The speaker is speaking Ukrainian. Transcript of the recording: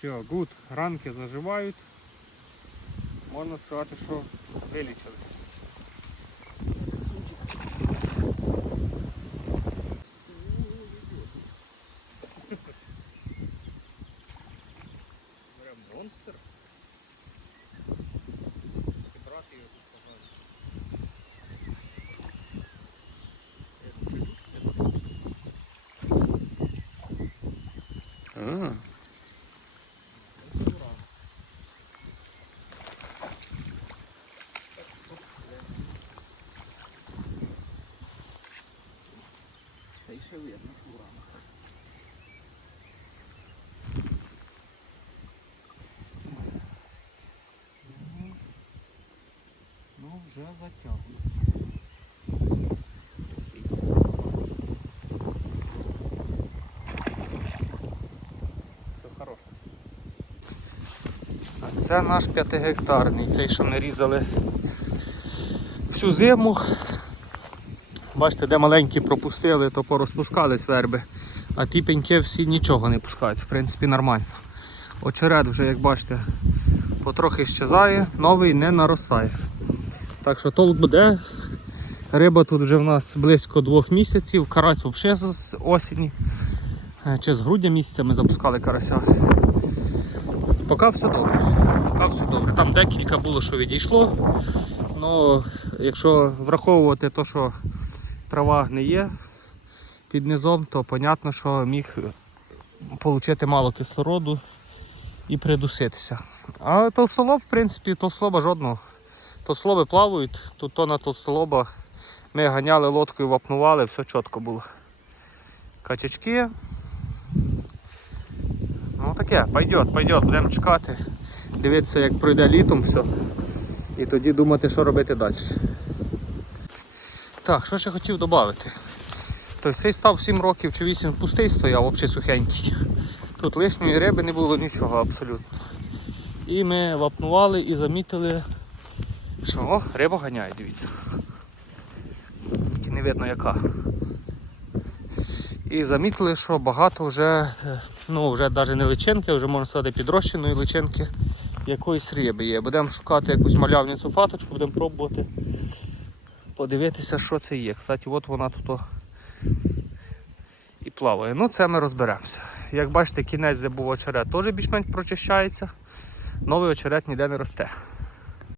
Все, гуд, ранки заживають. Можна сказати, що вилічили. Берем монстр. І брати його тут погано. А, Та й ще видно, що урана. Ну, вже затягує. Все хороше. А Це наш п'ятигектарний, цей, що ми різали всю зиму. Бачите, де маленькі пропустили, то порозпускались верби. А ті пеньки всі нічого не пускають, в принципі нормально. Очеред вже, як бачите, потрохи щезає, новий не наростає. Так що толк буде. Риба тут вже в нас близько двох місяців, карась взагалі з осені. Е, Чи з грудня місяця ми запускали карася. Поки все добре. Поки все добре. Там декілька було, що відійшло. Ну, якщо враховувати те, що трава гниє під низом, то понятно, що міг отримати мало кислороду і придуситися. А толстолоб, в принципі, толстолоба жодного. Толстолоби плавають, тут то на толстолоба ми ганяли лодкою, вапнували, все чітко було. Качачки. Ну таке, пойдет, пойдет, будемо чекати. Дивитися, як пройде літом все. І тоді думати, що робити далі. Так, що ще хотів додати? Тобто цей став 7 років чи 8 пустий стояв, взагалі сухенький. Тут лишньої риби не було нічого абсолютно. І ми вапнували і замітили, що о, риба ганяє, дивіться. Тільки не видно яка. І замітили, що багато вже, е, ну вже навіть не личинки, вже можна сказати підрощеної личинки якоїсь риби є. Будемо шукати якусь малявницю фаточку, будемо пробувати подивитися, що це є. Кстати, от вона тут і плаває. Ну це ми розберемося. Як бачите, кінець, де був очерет, теж більш-менш прочищається. Новий очерет ніде не росте.